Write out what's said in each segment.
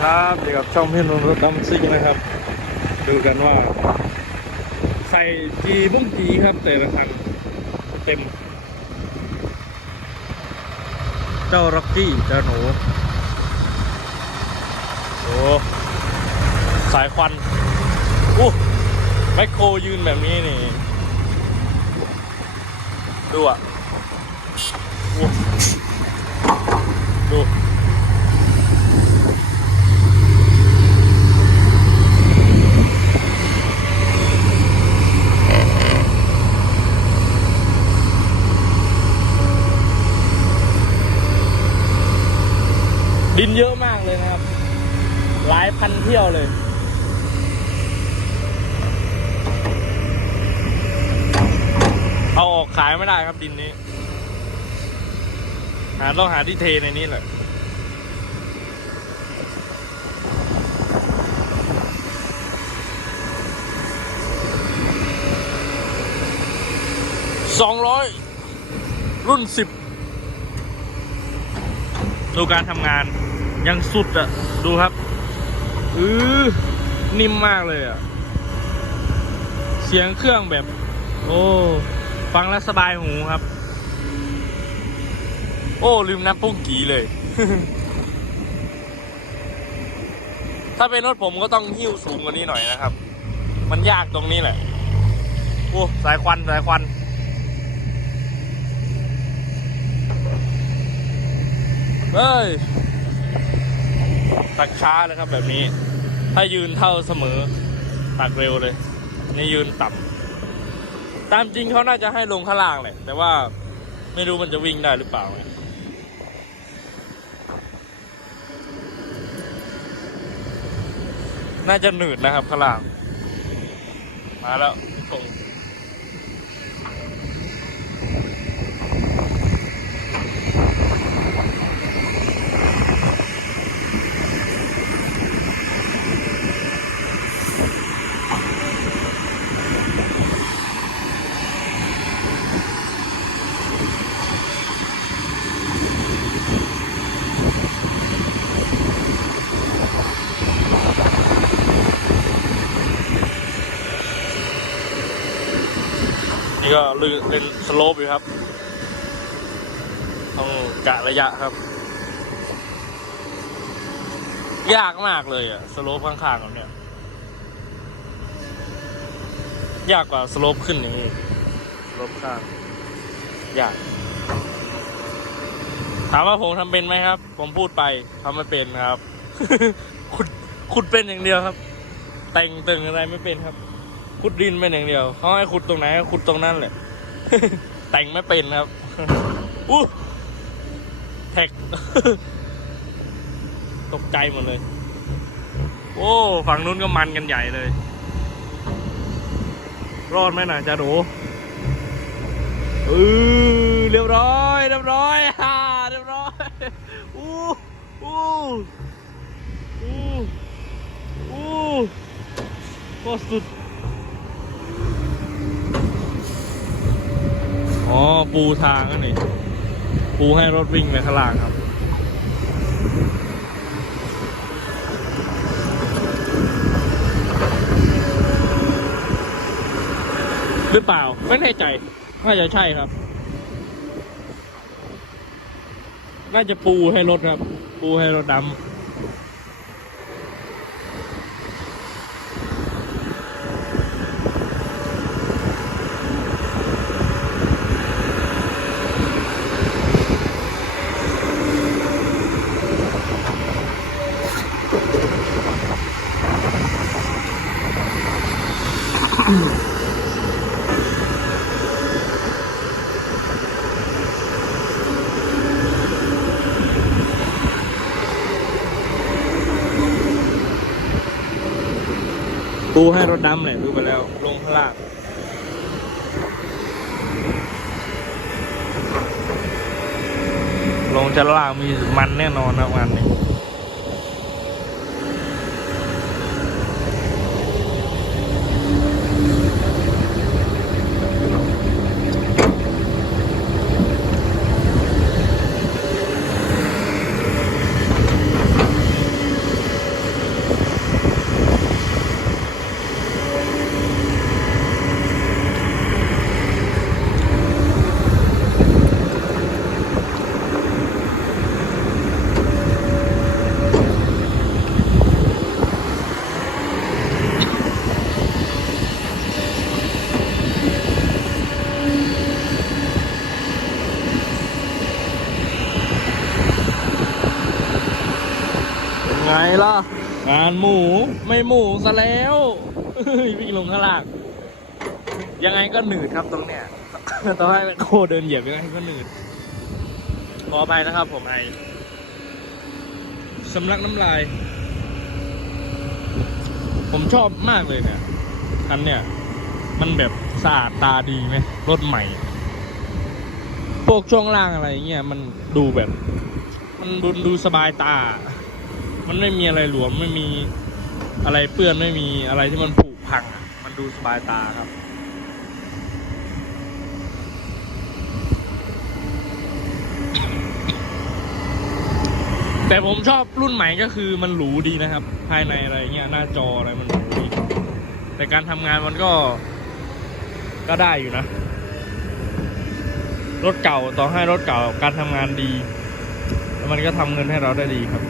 ครับอยู่กับช่องเพื่อนรถดำซิ่งนะครับ ดูกันว่า ใส่จีบุ้งจีครับแต่ละคันเต็ม เจ้าร็อกกี้เจ้าหนูโอ้สายควันอู้แมคโครยืนแบบนี้นี่ ดูอะอู้ดู ดินเยอะมากเลยนะครับ หลายพันเที่ยวเลย เอาออก ขายไม่ได้ครับดินนี้ หาต้องหาที่เทในนี้แหละสองร้อยรุ่นสิบดูการทำงานยังสุดอะดูครับอือนิ่มมากเลยอะเสียงเครื่องแบบ โอ้ ฟังแล้วสบายหูครับ โอ้ลืมน้ำปุ้งกีเลย ถ้าเป็นรถผมก็ต้องหิ้วสูงกว่านี้หน่อยนะครับ มันยากตรงนี้แหละ โอ้สายควันสายควันเฮ้ยตักช้าเลยครับแบบนี้ ถ้ายืนเท่าเสมอ ตักเร็วเลย นี่ยืนต่ำ ตามจริงเขาน่าจะให้ลงข้างล่างแหละ แต่ว่าไม่รู้มันจะวิ่งได้หรือเปล่าไงน่าจะหนืดนะครับข้างล่าง มาแล้วชง นี่ก็ลื่นเล่นสโลปอยู่ครับ ต้องกะระยะครับ ยากมากเลยอะสโลปข้างๆของเนี่ยยากกว่าสโลปขึ้นนี้สโลปข้าง ยาก ถามว่าผมทำเป็นไหมครับ ผมพูดไปทำไม่เป็นครับขุดขุดเป็นอย่างเดียวครับ แต่งตึงอะไรไม่เป็นครับ ขุดดินเป็นอย่างเดียวเขาให้ขุดตรงไหนก็ขุดตรงนั้นแหละ แต่งไม่เป็นครับอู้แท็ก ตกใจหมดเลย โอ้ฝั่งนู้นก็มันกันใหญ่เลย รอดไหมน่ะจะหนูเออเรียบร้อย เรียบร้อยฮ่าเรียบร้อยอู้อู้อู้อู้โคตรสุด อ๋อ ปูทางอันนี้ปูให้รถวิ่งในข้างล่างครับ หรือเปล่า ไม่แน่ใจ น่าจะใช่ครับ น่าจะปูให้รถครับ ปูให้รถดำ ปูให้รถดำเลยดูไปแล้ว ลงข้างล่างลงชั้นล่างมีมันแน่นอนนะงานนี้ ล่ะ งานหมูไม่หมูซะแล้ววิ่งลงข้างล่าง ยังไงก็หนืดครับตรงเนี้ยต้องให้โคเดินเหยียบยังไงก็หนืด ขออภัยนะครับผมไอสำลักน้ำลาย ผมชอบมากเลยเนี่ยคันเนี่ย มันแบบสะอาดตาดีไหมรถใหม่พวกช่วงล่างอะไรเงี้ยมันดูแบบ มันดูดูสบายตา มันไม่มีอะไรหลวมไม่มีอะไรเปื้อนไม่มีอะไรที่มันผุพังอะมันดูสบายตาครับแต่ผมชอบรุ่นใหม่ก็คือมันหรูดีนะครับ ภายในอะไรเงี้ยหน้าจออะไรมันหรูดี แต่การทำงานมันก็ก็ได้อยู่นะ รถเก่าต่อให้รถเก่าการทำงานดีแล้วมันก็ทำเงินให้เราได้ดีครับ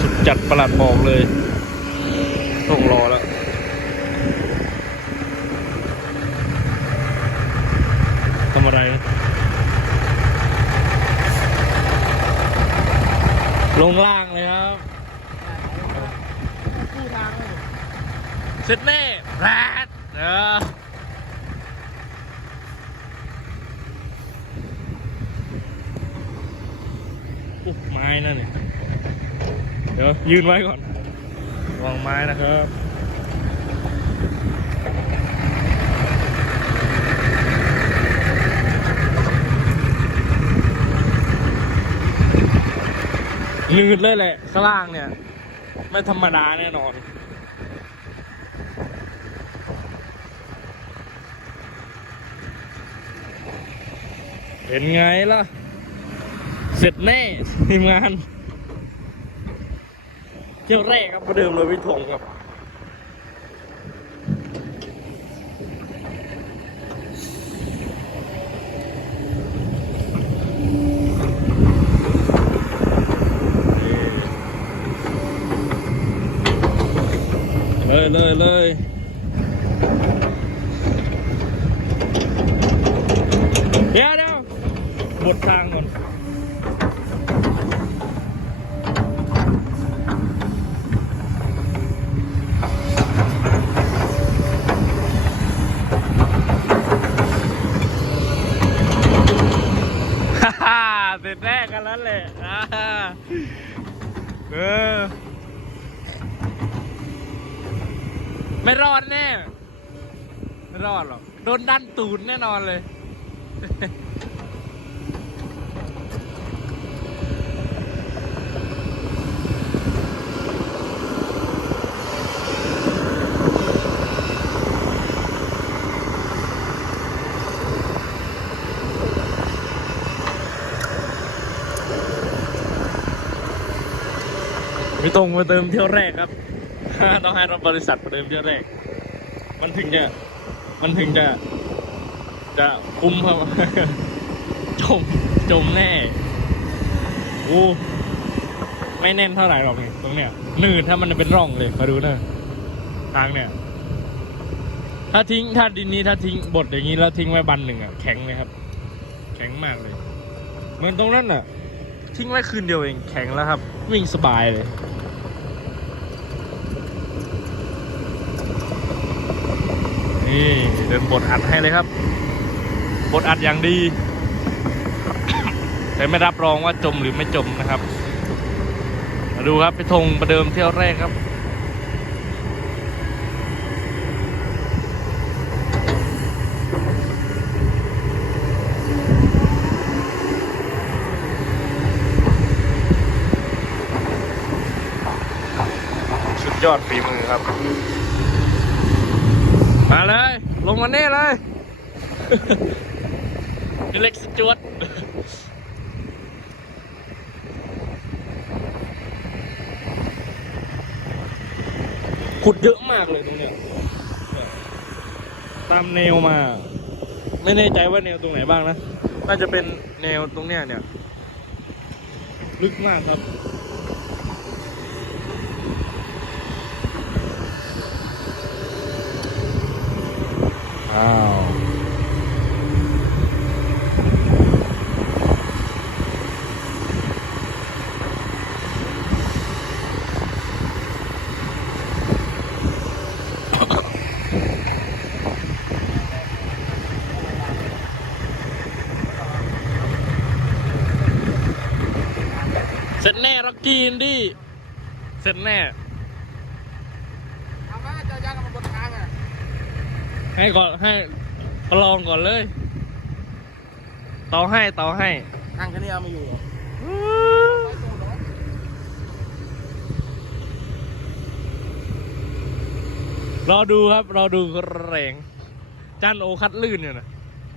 สุดจัดประหลัดบอกเลย ต้องรอแล้วทำอะไรลงล่างเลยครับเสร็จแน่แรดเอออุ๊ยไม้นั่นเนี่ยเดี๋ยวยืนไว้ก่อนวางไม้นะครับยืดเลยแหละข้างล่างเนี่ย ไม่ธรรมดาแน่นอนเป็นไงล่ะ เสร็จแน่ทีมงานเที่ยวแรกครับประเดิมเลยพี่ธงครับเลยเลยเลยเดี๋ยวเดี๋ยวบดทางก่อน ฮ่าฮ่าเสร็จแรกกันแล้วแหละอ่าเออ ไม่รอดแน่ ไม่รอดหรอก โดนดันตูดแน่นอนเลยไม่ตรงมาเติมเที่ยวแรกครับ ต้องให้รถบริษัทมาเติมเที่ยวแรก มันถึงจะ มันถึงจะ จะคุ้มครับ จม จมแน่ โอ้ ไม่แน่นเท่าไหร่หรอกนี่ตรงเนี้ยหนืดถ้ามันเป็นร่องเลยมาดูเนอะทางเนี่ย ถ้าทิ้ง ถ้าดินนี้ถ้าทิ้งบดอย่างนี้แล้วทิ้งไว้บันหนึ่งอะแข็งเลยครับ แข็งมากเลย เหมือนตรงนั้นอะ ทิ้งไว้คืนเดียวเองแข็งแล้วครับ วิ่งสบายเลย นี่เดินบทอัดให้เลยครับบทอัดอย่างดี แต่ไม่รับรองว่าจมหรือไม่จมนะครับมาดูครับไปทงประเดิมเที่ยวแรกครับสุดยอดฝีมือครับ ลงมาเน่เลยเล็กสจวดขุดเยอะมากเลยตรงเนี้ย ตามแนวมา ไม่แน่ใจว่าแนวตรงไหนบ้างนะ น่าจะเป็นแนวตรงเนี้ยเนี่ย ลึกมากครับ อ้าเสร็จแน่ร็อกกี้อินดี้เสร็จแน่ ให้ก่อนให้ลองก่อนเลยต่อให้ต่อให้ทางแค่นี้เอามาอยู่เหรอรอดูครับรอดูแรงจันโอคัดลื่นอยู่นะ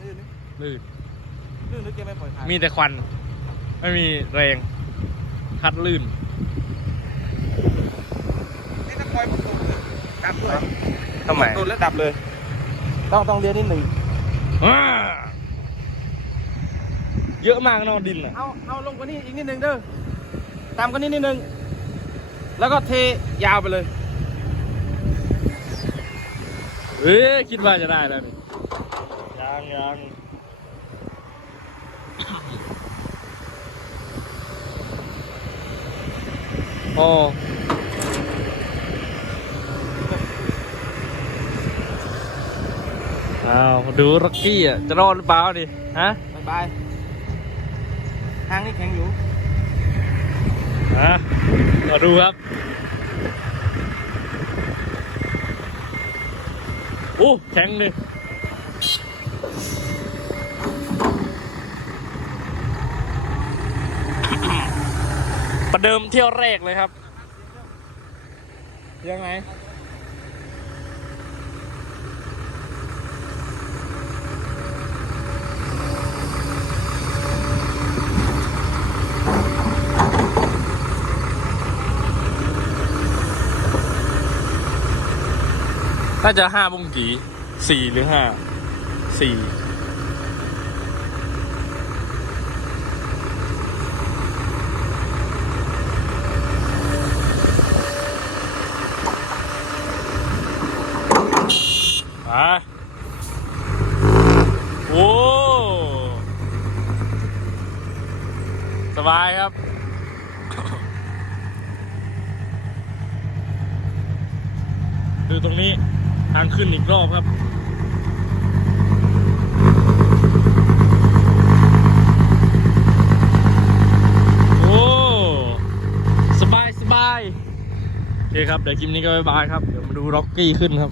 ลื่นลื่นลื่นนึกจะไม่ปล่อยทางมีแต่ควัน ไม่มีแรงคัดลื่นนี่ถ้าปล่อยผมตกเลยดับด้วยทำไมโดนแล้วดับเลย ต้องต้องเรียนนิดหนึ่งอ่าเยอะมากเนอะดินอะเอาเอาลงกว่านี้อีกนิดหนึ่งเด้อตามกว่านี้นิดหนึ่งแล้วก็เทยาวไปเลยเอ้ยคิดว่าจะได้แล้วนี่ยังยังโอ้อ้าว ดูร็อกกี้อะ จะรอดหรือเปล่าดิ ฮะบายบายทางนี้แข็งอยู่ฮะมาดูครับ โอ้ แข็งดิประเดิมเที่ยวแรกเลยครับ ยังไง น่าจะห้าบุ้งกี่สี่หรือห้าสี่อะโอ้ สบายครับ ดูตรงนี้ ทางขึ้นอีกรอบครับโอ้สบายสบายโอเคครับเดี๋ยวคลิปนี้ก็บายบายครับเดี๋ยวมาดูร็อกกี้ขึ้นครับ